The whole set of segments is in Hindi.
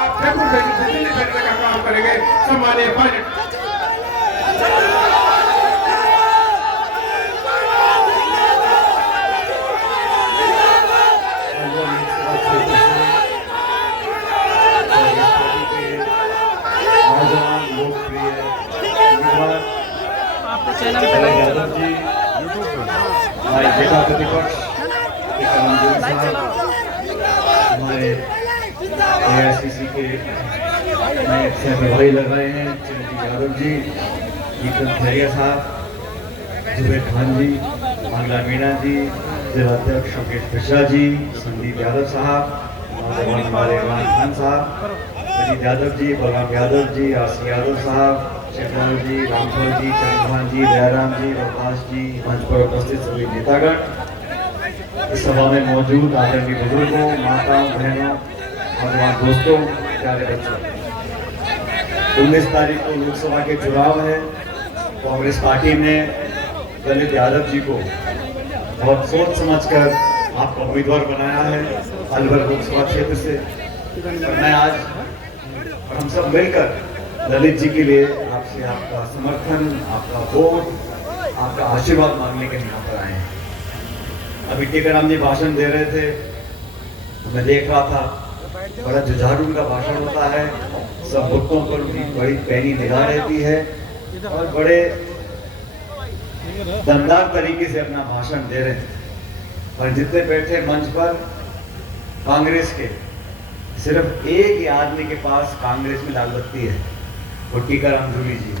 आप जयपुर में दिल्ली भेजने का काम करेंगे। सम्मानीय पायलट चैनल पे यादव जी हमारे नेता प्रतिपक्ष हमारे AICC के नए प्रभारी लग रहे हैं चिरंजीव यादव जी, दीपक खैरिया साहब, जुबेर खान जी, मंगला मीणा जी, जिला अध्यक्ष शोकेश मिश्रा जी, संदीप यादव साहब, हमारे इमरान खान साहब, अजीत यादव जी, बलराम यादव जी, आसी यादव साहब, शेखर जी, रामफल जी, चंद्रभान जी, दयाराम जी, प्रकाश जी, मंच पर उपस्थित सभी नेतागण, इस सभा में मौजूद आदरणीय बुजुर्गों, माताओं, बहनों और दोस्तों, प्यारे बच्चों, 19 तारीख को लोकसभा के चुनाव है। कांग्रेस पार्टी ने दलित यादव जी को बहुत सोच समझकर आपको उम्मीदवार बनाया है अलवर लोकसभा क्षेत्र से। मैं आज और हम सब मिलकर ललित जी के लिए आपसे आपका समर्थन, आपका वोट, आपका आशीर्वाद मांगने के यहाँ पर आए हैं। अभी टीकाराम जी भाषण दे रहे थे, मैं देख रहा था, बड़ा जुझारू उनका भाषण होता है, सब बुतों पर उनकी बड़ी पैनी निगाह रहती है और बड़े दमदार तरीके से अपना भाषण दे रहे हैं। और जितने बैठे मंच पर कांग्रेस के, सिर्फ एक ही आदमी के पास कांग्रेस में लाल बत्ती है, वो टीकाराम जूली जी।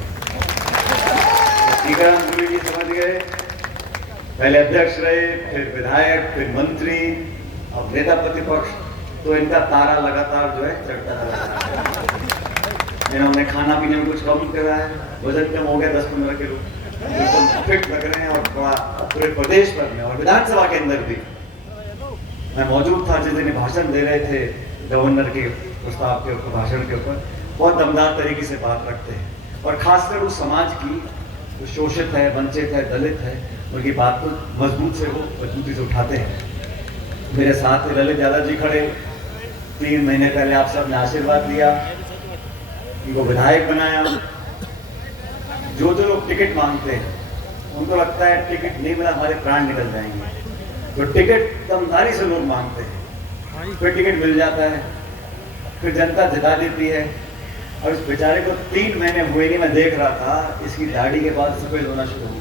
टीकाराम जूली जी समझ गए, पहले अध्यक्ष रहे, फिर विधायक, फिर मंत्री, अब नेता प्रतिपक्ष, तो इनका तारा लगातार जो है चढ़ता रहा। इन्होंने खाना पीने में कुछ कम करा है, वजन कम हो गया 10-15 किलो, बिल्कुल फिट लग रहे हैं और थोड़ा पूरे प्रदेश भर में और विधानसभा के अंदर भी। मैं मौजूद था जिस दिन भाषण दे रहे थे गवर्नर के प्रस्ताव के ऊपर, भाषण के ऊपर, बहुत दमदार तरीके से बात रखते हैं और खासकर उस समाज की जो शोषित है, वंचित है, दलित है, उनकी बात को मजबूत से वो मजबूती से उठाते हैं। मेरे साथ ललित यादव जी खड़े, 3 महीने पहले आप सब ने आशीर्वाद दिया, इनको विधायक बनाया। जो लोग टिकट मांगते हैं उनको लगता है टिकट नहीं मिला हमारे प्राण निकल जाएंगे, तो टिकट दमदारी से लोग मांगते हैं, फिर टिकट मिल जाता है, फिर जनता जिता देती है। और इस बेचारे को 3 महीने हुए नहीं, मैं देख रहा था, इसकी दाढ़ी के बाद सफेद होना शुरू हो गया।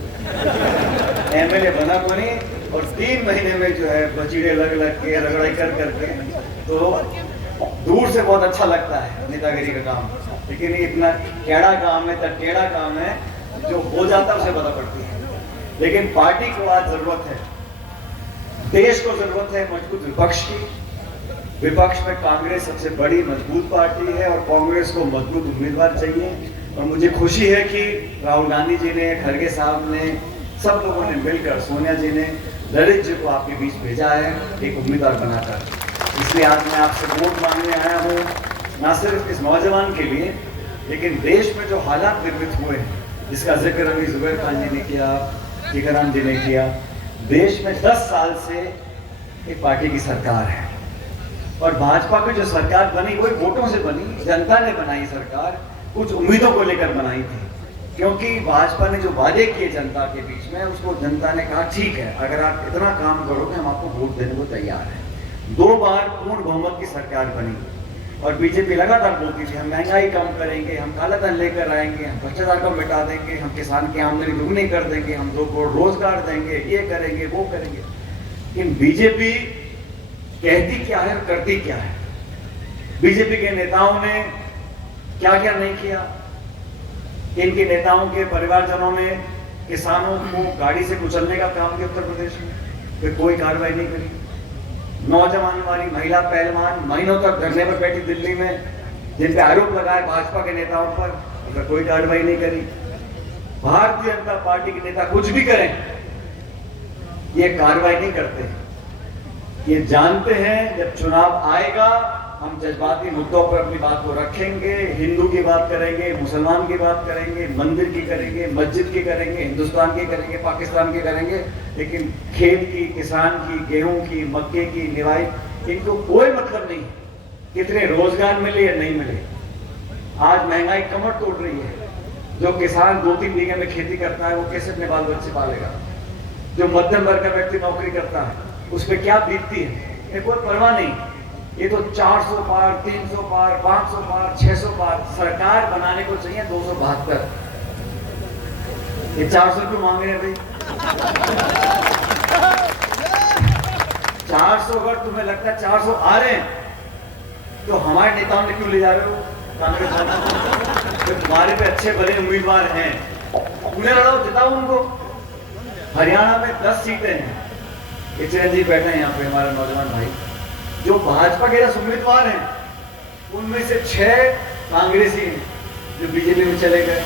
MLA बना को नहीं और 3 महीने में जो है बचीड़े लग के रगड़ाई कर करके, तो दूर से बहुत अच्छा लगता है नेतागिरी का काम, लेकिन ये इतना टेढ़ा काम है, टेढ़ा काम है, जो हो जाता है उसे पता पड़ती है। लेकिन पार्टी को आज जरूरत है, देश को जरूरत है मजबूत विपक्ष की। विपक्ष में कांग्रेस सबसे बड़ी मजबूत पार्टी है और कांग्रेस को मजबूत उम्मीदवार चाहिए। और मुझे खुशी है कि राहुल गांधी जी ने, खड़गे साहब ने, सब लोगों ने मिलकर, सोनिया जी ने ललित जी को आपके बीच भेजा है एक उम्मीदवार बनाकर। इसलिए आज मैं आपसे वोट मांगने आया हूँ, न सिर्फ इस नौजवान के लिए, लेकिन देश में जो हालात निर्मित हुए हैं, जिसका जिक्र अभी जुबेर खान जी ने किया, टीकाराम जी ने किया। देश में 10 साल से एक पार्टी की सरकार है और भाजपा की जो सरकार बनी वही वोटों से बनी, जनता ने बनाई सरकार, कुछ उम्मीदों को लेकर बनाई थी। क्योंकि भाजपा ने जो वादे किए जनता के बीच में, उसको जनता ने कहा ठीक है, अगर आप इतना काम करोगे हम आपको वोट देने को तैयार हैं। 2 बार पूर्ण बहुमत की सरकार बनी और बीजेपी लगातार बोलती थी हम महंगाई कम करेंगे, हम काला धन लेकर आएंगे, हम भ्रष्टाचार को मिटा देंगे, हम किसान की आमदनी दुगनी कर देंगे, हम 2 करोड़ रोजगार देंगे, ये करेंगे, वो करेंगे। लेकिन बीजेपी कहती क्या है, करती क्या है? बीजेपी के नेताओं ने क्या क्या नहीं किया। इनके नेताओं के परिवारजनों ने किसानों को गाड़ी से कुचलने का काम किया उत्तर प्रदेश में, फिर कोई कार्रवाई नहीं करी। नौजवान वाली महिला पहलवान महीनों तक धरने पर बैठी दिल्ली में, जिन पे आरोप लगाए भाजपा के नेताओं पर, उस पर कोई कार्रवाई नहीं करी। भारतीय जनता पार्टी के नेता कुछ भी करें, ये कार्रवाई नहीं करते। ये जानते हैं जब चुनाव आएगा हम जज्बाती मुद्दों पर अपनी बात को रखेंगे, हिंदू की बात करेंगे, मुसलमान की बात करेंगे, मंदिर की करेंगे, मस्जिद की करेंगे, हिंदुस्तान की करेंगे, पाकिस्तान की करेंगे, लेकिन खेत की, किसान की, गेहूं की, मक्के की निवाई, इनको कोई मतलब नहीं। कितने रोजगार मिले या नहीं मिले। आज महंगाई कमर तोड़ रही है। जो किसान 2-3 बीघे में खेती करता है वो कैसे अपने बाल बच्चे पालेगा। जो मध्यम वर्ग का व्यक्ति नौकरी करता है उस पर क्या बीतती है, ये कोई परवाह नहीं। ये तो 400 पार, 300 पार, 500 पार, 600 पार सरकार बनाने को चाहिए 272। ये 400 क्यों मांग रहे हैं भाई? 400 अगर तुम्हें लगता है 400 आ रहे हैं तो हमारे नेताओं ने क्यों ले जा रहे हो कांग्रेस वाले? तो तुम्हारे पे अच्छे भले उम्मीदवार हैं, उन्हें लड़ाओ, जिताओ उनको। हरियाणा में 10 सीटें हैं। ये चिरंजीव बैठे हैं यहाँ पे हमारा नौजवान भाई, जो भाजपा के 10 उम्मीदवार हैं उनमें से 6 कांग्रेसी हैं जो बीजेपी में चले गए।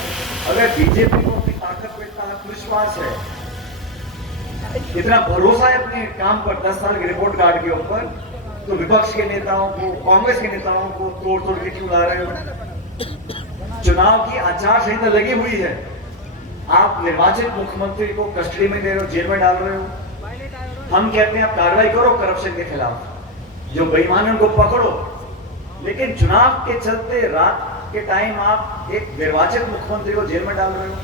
अगर बीजेपी को अपनी ताकत पे इतना आत्मविश्वास है, इतना भरोसा है अपने काम पर 10 साल की रिपोर्ट कार्ड के ऊपर, तो विपक्ष के नेताओं को, कांग्रेस के नेताओं को तोड़ तोड़ के क्यों ला रहे हो? चुनाव की आचार संहिता लगी हुई है, आप निर्वाचित मुख्यमंत्री को कस्टडी में दे रहे हो, जेल में डाल रहे हो। हम कहते हैं आप कार्रवाई करो करप्शन के खिलाफ, जो बेईमान है उनको पकड़ो, लेकिन चुनाव के चलते रात के टाइम आप एक निर्वाचित मुख्यमंत्री को जेल में डाल रहे हो।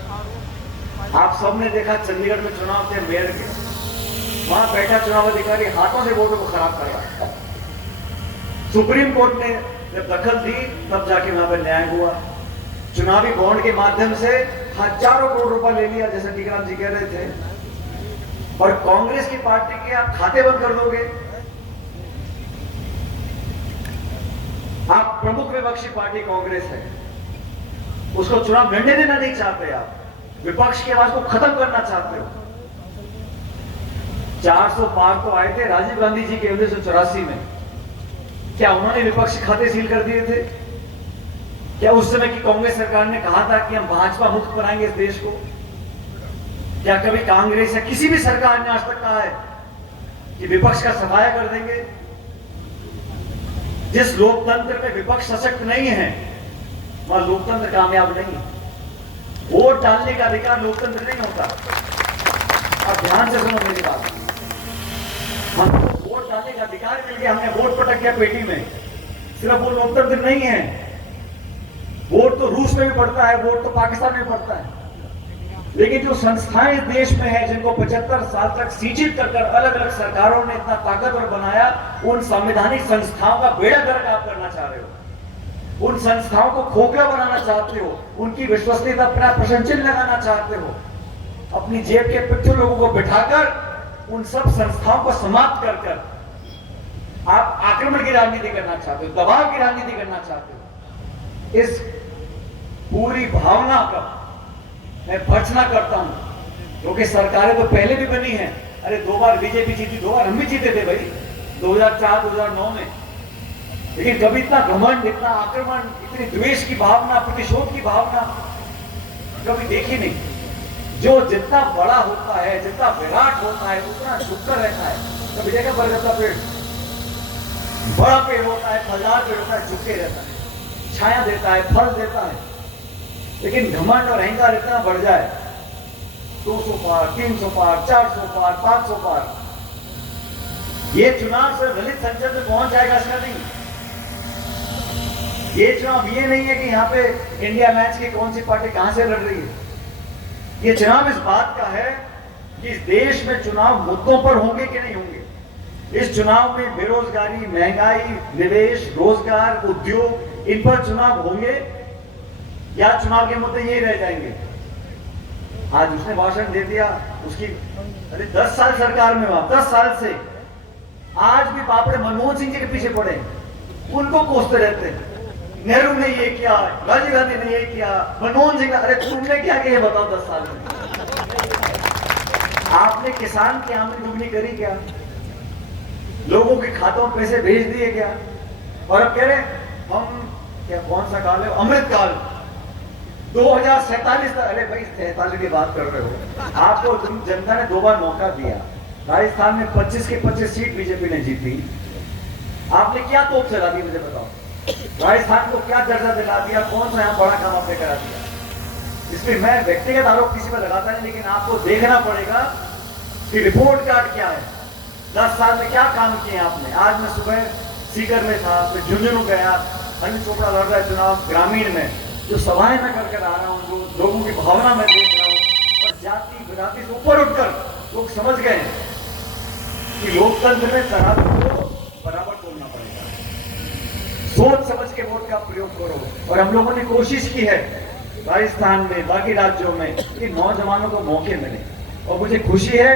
आप सबने देखा चंडीगढ़ में चुनाव थे मेयर के, वहां बैठा चुनाव अधिकारी हाथों से वोटों को खराब कर रहा है। सुप्रीम कोर्ट ने जब दखल दी तब जाके वहां पर न्याय हुआ। चुनावी बॉन्ड के माध्यम से हजारों करोड़ रुपए ले लिया, जैसे टीकाराम जी कह रहे थे, और कांग्रेस की पार्टी के आप खाते बंद कर दोगे। आप प्रमुख विपक्षी पार्टी कांग्रेस है, उसको चुनाव लड़ने देना नहीं चाहते, आप विपक्ष की आवाज को खत्म करना चाहते हो। 400 पार तो आए थे राजीव गांधी जी के 1984 में, क्या उन्होंने विपक्षी खाते सील कर दिए थे? क्या उस समय की कांग्रेस सरकार ने कहा था कि हम भाजपा मुक्त बनाएंगे इस देश को? क्या कभी कांग्रेस या किसी भी सरकार ने आज तक कहा है कि विपक्ष का सफाया कर देंगे? जिस लोकतंत्र में विपक्ष सशक्त नहीं है वहां लोकतंत्र कामयाब नहीं। वोट डालने का अधिकार लोकतंत्र नहीं होता। अब ध्यान से सुनो मेरी बात, हमको वोट डालने का अधिकार मिल गया, हमने वोट पटक दिया पेटी में, सिर्फ वो लोकतंत्र नहीं है। वोट तो रूस में भी पड़ता है, वोट तो पाकिस्तान में पड़ता है, लेकिन जो संस्थाएं इस देश में है जिनको 75 साल तक सींचित कर अलग अलग सरकारों ने इतना ताकतवर बनाया, उन संवैधानिक संस्थाओं का बेड़ा गर्क आप करना चाह रहे हो, उन संस्थाओं को खोखला बनाना चाहते हो, उनकी विश्वसनीयता अपना प्रश्न चिन्ह लगाना चाहते हो, अपनी जेब के पिट्ठू लोगों को बिठाकर उन सब संस्थाओं को समाप्त कर आप आक्रमण की राजनीति करना चाहते हो, दबाव की राजनीति करना चाहते हो। इस पूरी भावना का मैं भर्त्सना करता हूं, क्योंकि सरकारें तो पहले भी बनी हैं। अरे 2 बार बीजेपी जीती, 2 बार हम भी जीते थे भाई, 2004 2009 में, लेकिन कभी इतना घमंड, इतना आक्रमण, इतनी द्वेष की भावना, प्रतिशोध की भावना कभी देखी नहीं। जो जितना बड़ा होता है, जितना विराट होता है, उतना झुककर रहता है। कभी देखा बरगद का पेड़, बड़ा पेड़ होता है, फलदार पेड़ होता है, झुके रहता है, छाया देता है, फल देता है, लेकिन घमंड और अहंकार इतना बढ़ जाए, 200 पार, 300 पार, 400 पार, 500 पार, ये चुनाव सिर्फ दलित संसद में पहुंच जाएगा इसका नहीं। ये चुनाव ये नहीं है कि यहाँ पे इंडिया मैच की कौन सी पार्टी कहां से लड़ रही है। ये चुनाव इस बात का है कि इस देश में चुनाव मुद्दों पर होंगे कि नहीं होंगे। इस चुनाव में बेरोजगारी, महंगाई, निवेश, रोजगार, उद्योग, इन पर चुनाव होंगे या चुनाव के मुद्दे यही रह जाएंगे। आज उसने भाषण दे दिया, उसकी अरे 10 साल सरकार में हुआ, 10 साल से आज भी पापड़े मनमोहन सिंह जी के पीछे पड़े, उनको कोसते रहते हैं। नेहरू ने ये किया, राजीव गांधी ने ये किया, मनमोहन सिंह, अरे तुमने क्या किया ये बताओ 10 साल में। आपने किसान की आमदनी दुगनी करी क्या? लोगों के खातों में पैसे भेज दिए क्या? और अब कह रहे हम क्या, कौन सा काल है, अमृत काल 2047 तक। अरे भाई 47 की बात कर रहे हो, आपको जनता ने 2 बार मौका दिया। राजस्थान में 25 के 25 सीट बीजेपी ने जीती, आपने क्या तोप चला दी मुझे बताओ? राजस्थान को क्या दर्जा दिला दिया? कौन सा यहाँ बड़ा काम आपने करा दिया? इसमें मैं व्यक्तिगत आरोप किसी पर लगाता नहीं, लेकिन आपको देखना पड़ेगा कि रिपोर्ट कार्ड क्या है, 10 साल में क्या काम किए आपने। आज मैं सुबह सीकर में था, फिर झुंझुनू गया, अनिल चोपड़ा लड़ रहा है चुनाव ग्रामीण में, जो सभाएं मैं करके आ रहा हूँ, जो लोगों की भावना मैं देख रहा हूँ, और जाति विरासत से ऊपर उठकर लोग समझ गए कि लोकतंत्र में शराब को बराबर तोड़ना पड़ेगा। सोच समझ के वोट का प्रयोग करो। और हम लोगों ने कोशिश की है राजस्थान में, बाकी राज्यों में, कि नौजवानों को मौके मिले। और मुझे खुशी है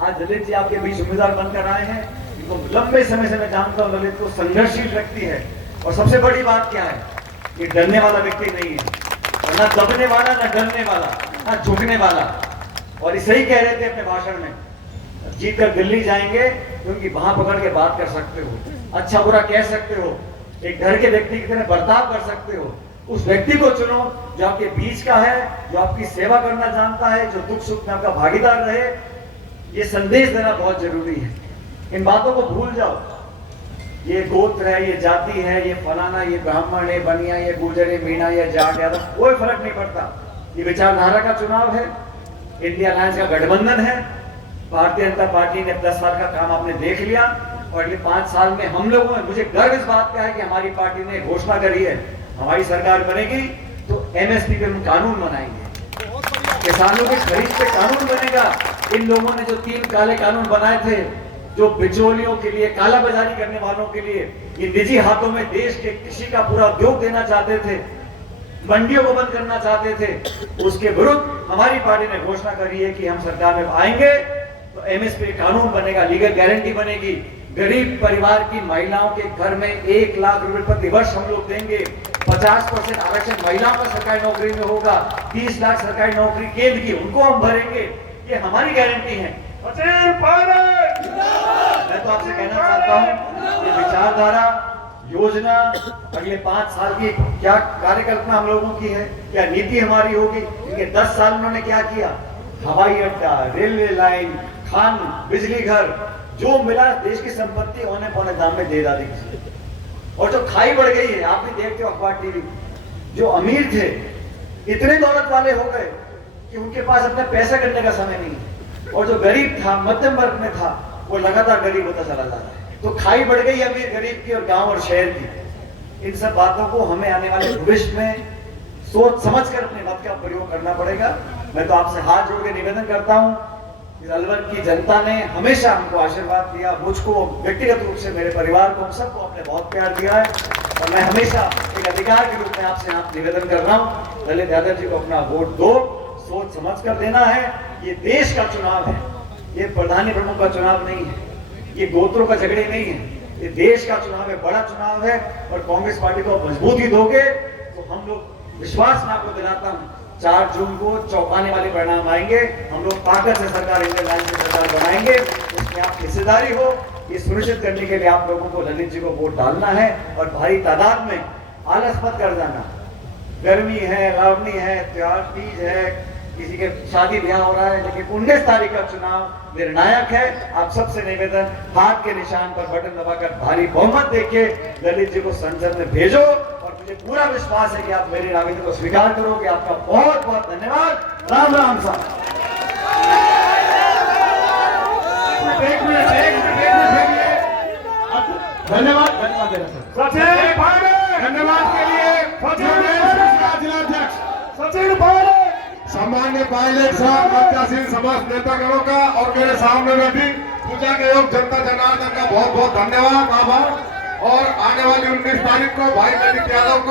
आज ललित जी आपके बीच उम्मीदवार बनकर आए हैं। इनको लंबे समय से मैं जानता हूँ, ललित को संघर्षशील व्यक्ति है। और सबसे बड़ी बात क्या है, ये डरने वाला व्यक्ति नहीं है, ना दबने वाला, ना डरने वाला, ना झुकने वाला। और इसे ही कह रहे थे अपने भाषण में, जीत कर दिल्ली जाएंगे तो उनकी बाह पकड़ के बात कर सकते हो, अच्छा बुरा कह सकते हो, एक घर के व्यक्ति की तरह बर्ताव कर सकते हो। उस व्यक्ति को चुनो जो आपके बीच का है, जो आपकी सेवा करना जानता है, जो दुख सुख में आपका भागीदार रहे। ये संदेश देना बहुत जरूरी है। इन बातों को भूल जाओ, ये गोत्र है, ये जाति है, ये फलाना, ये ब्राह्मण है, बनिया, ये गुर्जर, ये मीणा, ये जाट, यादव, कोई फर्क नहीं पड़ता। ये विचारधारा का चुनाव है, इंडिया अलायंस का गठबंधन है। भारतीय जनता पार्टी ने 10 साल का काम आपने देख लिया, और अगले 5 साल में हम लोगों में, मुझे गर्व इस बात का है कि हमारी पार्टी ने घोषणा करी है, हमारी सरकार बनेगी तो एमएसपी पे हम कानून बनाएंगे, किसानों की खरीद पे कानून बनेगा। इन लोगों ने जो 3 काले कानून बनाए थे, जो बिचौलियों के लिए, काला बाजारी करने वालों के लिए, ये निजी हाथों में देश के कृषि का पूरा उद्योग देना चाहते थे, मंडियों को बंद करना चाहते थे, उसके विरुद्ध हमारी पार्टी ने घोषणा करी है कि हम सरकार में आएंगे तो एमएसपी कानून बनेगा, लीगल गारंटी बनेगी। गरीब परिवार की महिलाओं के घर में 1 लाख रुपए प्रति वर्ष हम लोग देंगे। 50% आरक्षण महिलाओं का सरकारी नौकरी में होगा। 30 लाख सरकारी नौकरी केंद्र की, उनको हम भरेंगे। ये हमारी गारंटी है। मैं तो आपसे कहना चाहता हूँ, ये विचारधारा योजना अगले 5 साल की क्या कार्यकल्पना हम लोगों की है, क्या नीति हमारी होगी। इनके 10 साल उन्होंने क्या किया, हवाई अड्डा, रेलवे लाइन, खान, बिजली घर, जो मिला देश की संपत्ति औने पौने दाम में दे डाली। और जो खाई बढ़ गई है, आप भी देखते हो अखबार टीवी, जो अमीर थे इतने दौलत वाले हो गए कि उनके पास अपने पैसा करने का समय नहीं, और जो गरीब था, मध्यम वर्ग में था, वो लगातार गरीब होता चला जा रहा है। तो खाई बढ़ गई अमीर गरीब की और गांव और शहर की। इन सब बातों को हमें आने वाले भविष्य में सोच समझकर अपने मत का प्रयोग करना पड़ेगा। मैं तो आपसे हाथ जोड़ के निवेदन करता हूं, अलवर की जनता ने हमेशा हमको आशीर्वाद दिया, मुझको व्यक्तिगत रूप से, मेरे परिवार को, हम सबको आपने बहुत प्यार दिया है। और मैं हमेशा एक अधिकार के रूप में आपसे निवेदन कर रहा हूँ, ललित यादव जी को अपना वोट दो, सोच समझ कर देना है। ये देश का चुनाव है, ये प्रधानी प्रमुख का चुनाव नहीं है, ये गोत्रों का झगड़े नहीं है, ये देश का चुनाव है, बड़ा चुनाव है। और कांग्रेस पार्टी को मजबूती दोगे तो हम लोग, विश्वास मैं आपको दिलाता हूँ, 4 जून को चौंकाने वाले परिणाम आएंगे। हम लोग ताकत से सरकार, इंडियन अलायंस में सरकार बनाएंगे। उसमें आप हिस्सेदारी हो, ये सुनिश्चित करने के लिए आप लोगों को ललित जी को वोट डालना है। और भारी तादाद में, आलस मत कर जाना। गर्मी है, रावणी है, त्योहार, तीज है, किसी के शादी ब्याह हो रहा है, लेकिन 19 तारीख का चुनाव निर्णायक है। आप सबसे निवेदन, हाथ के निशान पर बटन दबाकर भारी बहुमत देके ललित जी को संसद में भेजो। और मुझे पूरा विश्वास है कि आप मेरी नागरिकता को स्वीकार करोगे। आपका बहुत बहुत धन्यवाद। राम राम साहब। एक मिनट धन्यवाद धन्यवाद के लिए जिलाध्यक्ष सचिन पायलट, सामान्य पायलट साहब, प्रत्याशी समस्त नेतागणों का और मेरे सामने में भी पूजा के योग जनता जनार्दन का बहुत बहुत धन्यवाद, आभार। और आने वाली 19 तारीख को भाई ललित यादव को